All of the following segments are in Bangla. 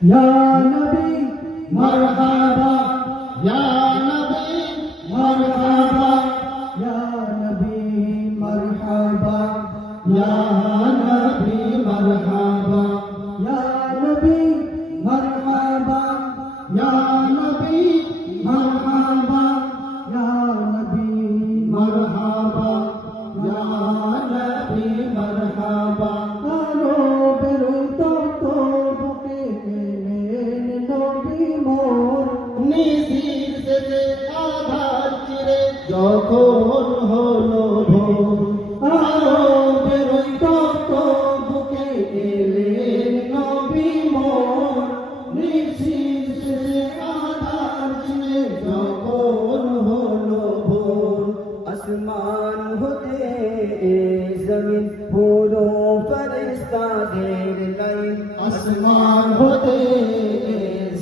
या नबी मरहबा या नबी मरहबा या नबी मरहबा या नबी मरहबा या नबी मरहबा या नबी मरहबा या नबी मरहबा या नबी मरहबा आलो बेरुतो तो बुके एलेन नबी मोर निशिर से आधार चिरे যখন হলো ভোর আলো বেরোইতো তো বুকে এলেন নবী মোর নিশির সে আধার চিরে যখন হলো ভোর আসমান হতে জমিন পুরো ফেরেশতাদের লাইন আসমান হতে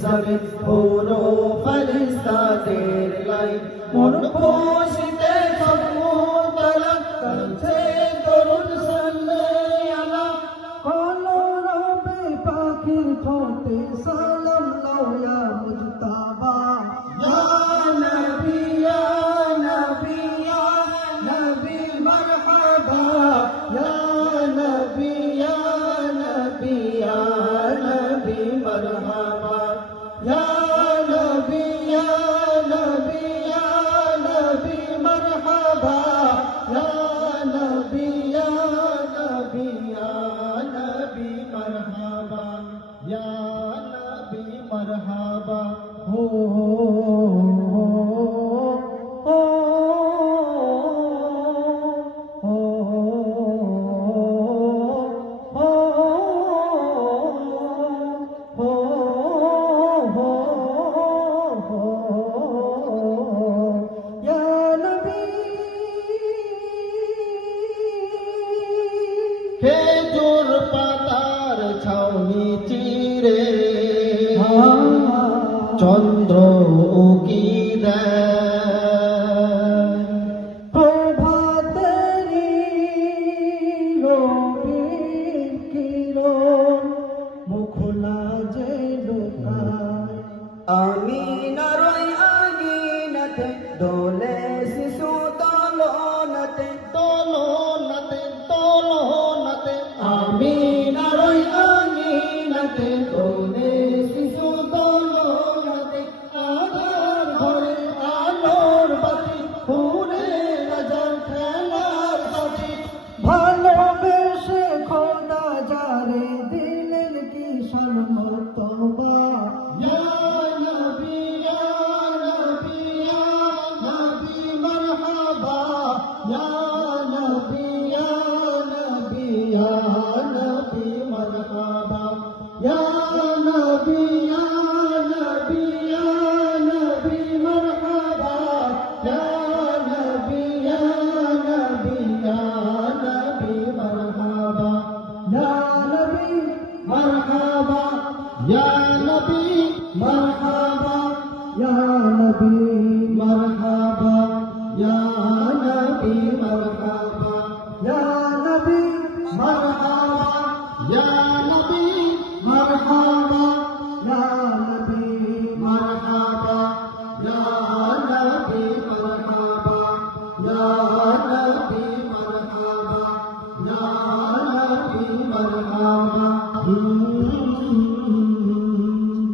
জমিন পুরো ফেরেশতাদের লাইন মন খুশিতে সব মুতালাক করছে দরুদ সাল্লাল্লাহু আলা কলো রবে পাখির ঠোঁটে সালাম লাও ইয়া মুজতাবা ইয়া নবী ইয়া নবী ইয়া নবী মারহাবা ইয়া নবী ইয়া নবী ইয়া নবী মারহাবা ইয়া নবী ইয়া নবী ইয়া নবী মারহাবা ইয়া নবী ইয়া নবী ইয়া নবী মারহাবা ইয়া নবী মারহাবা হো খেজুর পাতার ছাউনি চিরে চন্দ্র উকি দেয় প্রভাতেরি রবির কিরণ মুখলা যে লোকায় আমিনার আগিনাতে দোলে শিশু দোলনাতে দোলনাতে দোলনাতে আমিনার আগিনাতে দোলে শিশু দোলনাতে আধার ঘরে আলোর বাতি ফুরে রাজার খেলার সাথী ভালোবেসে খোদা যারে দিলেন কি সর্বতবা ইয়া নবী ইয়া নবী ইয়া নবী মারহাবা ইয়া নবী ইয়া নবী ইয়া নবী মারহাবা ইয়া নবী ইয়া নবী ইয়া নবী মারহাবা ইয়া নবী ইয়া নবী ইয়া নবী মারহাবা ইয়া নবী মারহাবা ইয়া নবী মারহাবা ইয়া নবী